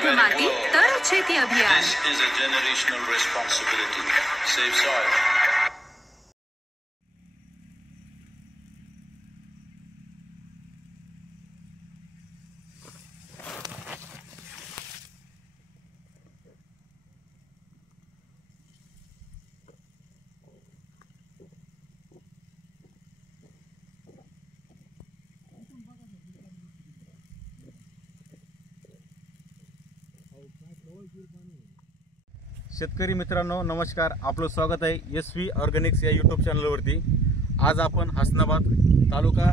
શુદ્ધ માટી તર છેતી અભિયાન. This is a generational responsibility. Save soil. शेतकरी मित्रांनो नमस्कार, आपलं स्वागत आहे SV ऑर्गॅनिक्स या यूट्यूब चॅनलवरती. आज आपण हसनाबाद तालुका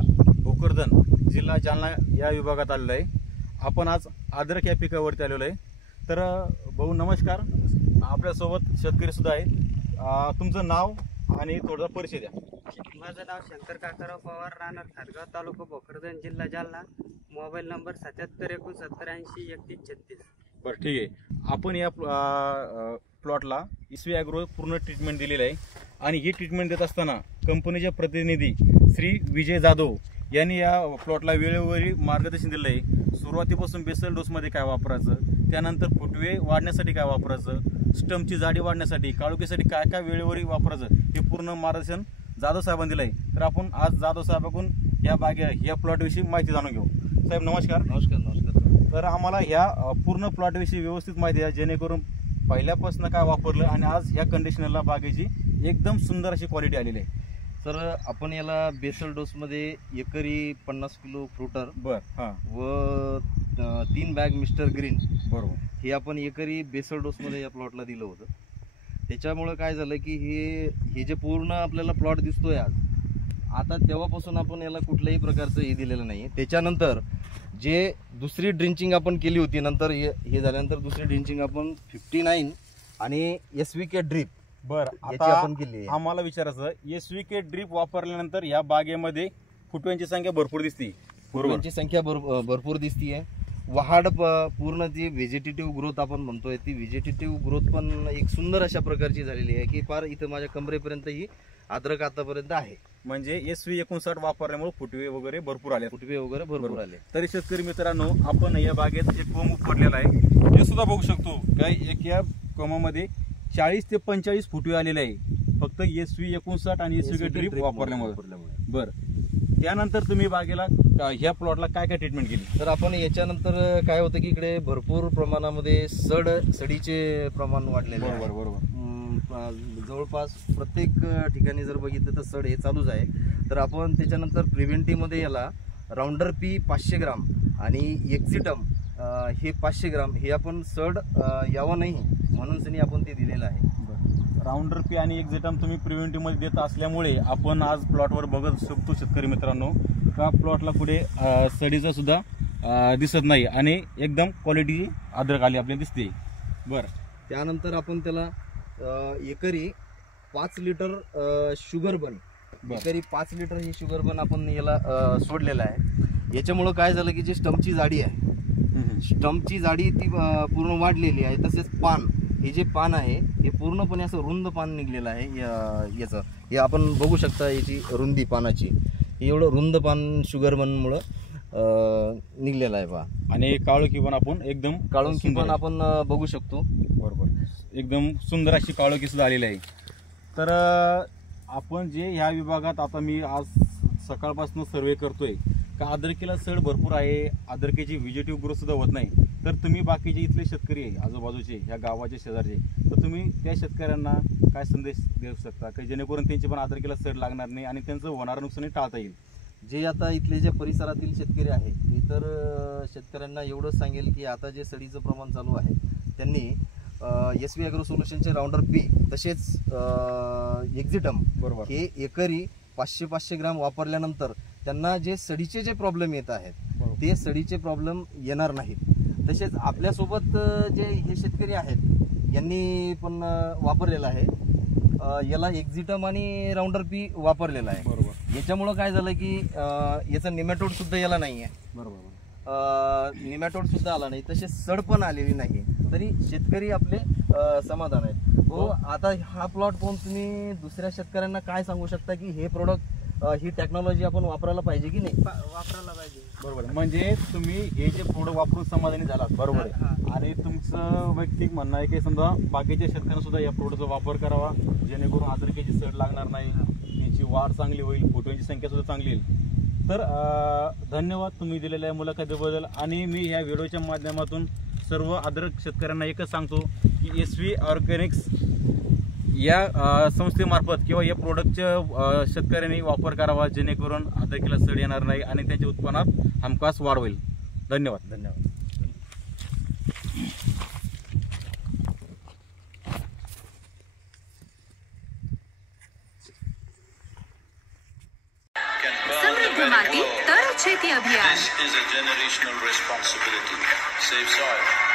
भोकरदन जिल्हा जालना या विभागात आलेलो आहे. आपण आज अद्रक या पिकावरती आलेलो आहे. तर भाऊ नमस्कार, आपल्यासोबत शेतकरी सुद्धा आहे. तुमचं नाव आणि थोडा परिचय द्या. माझं नाव शंकर काकाराव पवार, राहणार खारगाव, तालुका भोकरदन, जिल्हा जालना. Mobile number 77 69 80 31 36. बरं ठीक आहे. आपण या प्लॉटला SV ॲग्रो पूर्ण ट्रीटमेंट दिलेलं आहे आणि ही ट्रीटमेंट देत असताना कंपनीचे प्रतिनिधी श्री विजय जाधव यांनी या प्लॉटला वेळोवेळी मार्गदर्शन दिलं आहे. सुरुवातीपासून बेसल डोसमध्ये काय वापरायचं, त्यानंतर फुटवे वाढण्यासाठी काय वापरायचं, स्टमची जाडी वाढण्यासाठी, काळोखीसाठी काय काय वेळोवेळी वापरायचं हे पूर्ण मार्गदर्शन जाधव साहेबांनी दिलं आहे. तर आपण आज जाधव साहेबांकडून या प्लॉटविषयी माहिती जाणून घेऊ. साहेब नमस्कार. नमस्कार. तर आम्हाला ह्या पूर्ण प्लॉटविषयी व्यवस्थित माहिती द्या, जेणेकरून पहिल्यापासून काय वापरलं आणि आज ह्या कंडिशनरला बागेची एकदम सुंदर अशी क्वालिटी आलेली आहे. सर आपण याला बेसल डोसमध्ये एकरी 50 किलो फ्रुटर व 3 बॅग मिस्टर ग्रीन बरोबर हे आपण एकरी बेसल डोसमध्ये या प्लॉटला दिलं होतं. त्याच्यामुळे काय झालं की हे जे पूर्ण आपल्याला प्लॉट दिसतोय आज, आता तेव्हापासून आपण याला कुठल्याही प्रकारचं हे दिलेलं नाही. त्याच्यानंतर जे दुसरी ड्रिंचिंग आपण केली होती, नंतर हे झाल्यानंतर दुसरी ड्रिंचिंग आपण 59 आणि SVK ड्रीप आता आपण केली. आम्हाला विचारायचं, SVK ड्रीप वापरल्यानंतर या बागेमध्ये फुटव्यांची संख्या भरपूर दिसते. फुटव्यांची संख्या भरपूर दिसतीये. वाढ पूर्ण जी व्हेजिटेटिव्ह ग्रोथ आपण म्हणतोय, ती व्हेजिटेटिव्ह ग्रोथ पण एक सुंदर अशा प्रकारची झालेली आहे की फार इथं माझ्या कमरेपर्यंत ही अद्रक आतापर्यंत आहे. म्हणजे SV 59 वापरल्यामुळे फुटवे वगैरे भरपूर आले. आले. तरी शेतकरी मित्रांनो, आपण या बागेत एक कोंब उपटलेला आहे, हे सुद्धा बघू शकतो. काय एक या कोंबामध्ये 40 ते 45 फुटवे आलेले आहे, फक्त SV 59 आणि SVK ड्रीप वापरल्यामुळे. बरं, त्यानंतर तुम्ही बागेला ह्या प्लॉटला काय काय ट्रीटमेंट केली? तर आपण याच्यानंतर काय होतं की इकडे भरपूर प्रमाणामध्ये सडीचे प्रमाण वाढलेले. बरोबर. जवळपास प्रत्येक ठिकाणी जर बघितलं तर सड हे चालूच आहे. तर आपण त्याच्यानंतर प्रिव्हेंटिव्हमध्ये याला राऊंडर P 500 ग्राम आणि एक्झिटम हे 500 ग्राम हे आपण सड यावं नाही म्हणून आपण ते दिलेलं आहे. राऊंडर P आणि एक्झिटम तुम्ही प्रिव्हेंटिव्ह मध्ये देत असल्यामुळे आपण आज प्लॉटवर बघत शकतो शेतकरी मित्रांनो का प्लॉटला पुढे सडीचा सुद्धा दिसत नाही आणि एकदम क्वालिटी अद्रक आली आपल्याला दिसते. बरं, त्यानंतर आपण त्याला एकरी 5 लिटर शुगर बन, एकरी 5 लिटर हे शुगर बन आपण याला सोडलेलं आहे. याच्यामुळं काय झालं की जे स्टमची जाडी आहे, स्टमची जाडी ती पूर्ण वाढलेली आहे. तसेच पान, हे जे पान आहे हे पूर्णपणे असं रुंद पान निघलेलं आहे. याचं हे आपण बघू शकता, याची रुंदी पानाची, एवढं रुंद पान शुगर बनमुळं निघलेलं आहे पहा. आणि काळोखी पण आपण एकदम काळोखी पण आपण बघू शकतो. बरोबर, एकदम सुंदर अशी काळोखी सुद्धा आलेली आहे. तर आपण जे ह्या विभागात आता मी आज सकाळपासून सर्वे करतोय का अद्रकीला सड भरपूर आहे, अद्रकीची व्हेजिटेटिव्ह ग्रोथ सुद्धा होत नाही. तर तुम्ही बाकीचे इथले शेतकरी आहे आजूबाजूचे ह्या गावाचे शेजारचे, तर तुम्ही त्या शेतकऱ्यांना काय संदेश देऊ शकता की जेणेकरून त्यांची पण अद्रकीला सड लागणार नाही आणि त्यांचं होणारं नुकसान टाळता येईल? जे आता इथले जे परिसरातील शेतकरी आहे, मी तर शेतकऱ्यांना एवढंच सांगेल की आता जे सडीचं प्रमाण चालू आहे त्यांनी SV ॲग्रो सोल्युशनचे राऊंडर P तसेच एक्झिटम बरोबर हे एकरी 500 ग्राम वापरल्यानंतर त्यांना जे सडीचे जे प्रॉब्लेम येत आहेत ते सडीचे प्रॉब्लेम येणार नाहीत. तसेच आपल्यासोबत जे हे शेतकरी आहेत यांनी पण वापरलेलं आहे, याला एक्झिटम आणि राऊंडर P वापरलेला आहे. बरोबर, याच्यामुळं काय झालं की याचा निमॅटोड सुद्धा याला नाही आहे. बरोबर, निमॅटोड सुद्धा आला नाही, तसे सड पण आलेली नाही, तरी शेतकरी आपले समाधान आहेत. हो, आता हा प्लॉट पाहून तुम्ही दुसऱ्या शेतकऱ्यांना काय सांगू शकता की हे प्रोडक्ट ही टेक्नॉलॉजी आपण वापरायला पाहिजे की नाही? वापरायला पाहिजे. बरोबर. म्हणजे तुम्ही हे जे प्रोडक्ट वापरून समाधानी झालात, बरोबर आहे. आणि तुमचं वैयक्तिक म्हणणं आहे की समजा बाकीच्या शेतकऱ्यांना सुद्धा या प्रोडक्टचा वापर करावा, जेणेकरून अद्रकीची सड लागणार नाही, त्याची वाढ चांगली होईल, फुटव्यांची संख्या सुद्धा चांगली येईल. तर धन्यवाद तुम्ही दिलेल्या मुलाखतीबद्दल. आणि मी ह्या व्हिडिओच्या माध्यमातून सर्व अद्रक शेतकऱ्यांना एकच सांगतो की SV ऑर्गॅनिक्स या संस्थेमार्फत किंवा या प्रोडक्टच्या शेतकऱ्यांनी वापर करावा, जेणेकरून अद्रकीला सड येणार नाही आणि त्यांच्या उत्पन्नात हमखास वाढ होईल. धन्यवाद. धन्यवाद. Can burn the સમૃદ્ધ very માટી world. તર છેતી અભિયાન. This is a generational responsibility. Save soil.